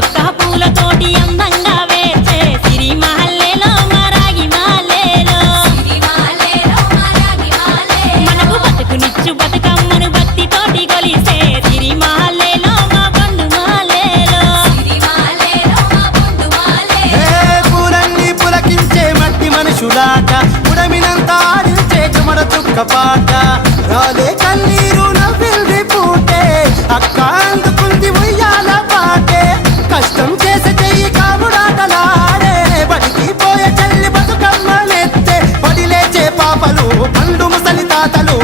పూలొక్క పూలతోటి అందంగా వేచే సిరి మహల్లేలో మరాగి మాలేలో మనకు బతుకునిచ్చు బతుకమ్మను భక్తితోటి కొలిసే సిరి మహల్లేలో మా పండు మాలేలో పూలన్నీ పులకించే మట్టి మనుషులాట ఉడమినంత ఆడించే చుమర చుక్క పాట రాలే కన్నీరు నవ్వింది పూటే అక్క అందుకుంది ఉయ్యాల పాటే కష్టం చేసే చెయ్యి కాముడాటలాడే బడికి పోయే చెల్లి బతుకమ్మ నెత్తే పడి లేచే పాపలు పండు ముసలి తాతలు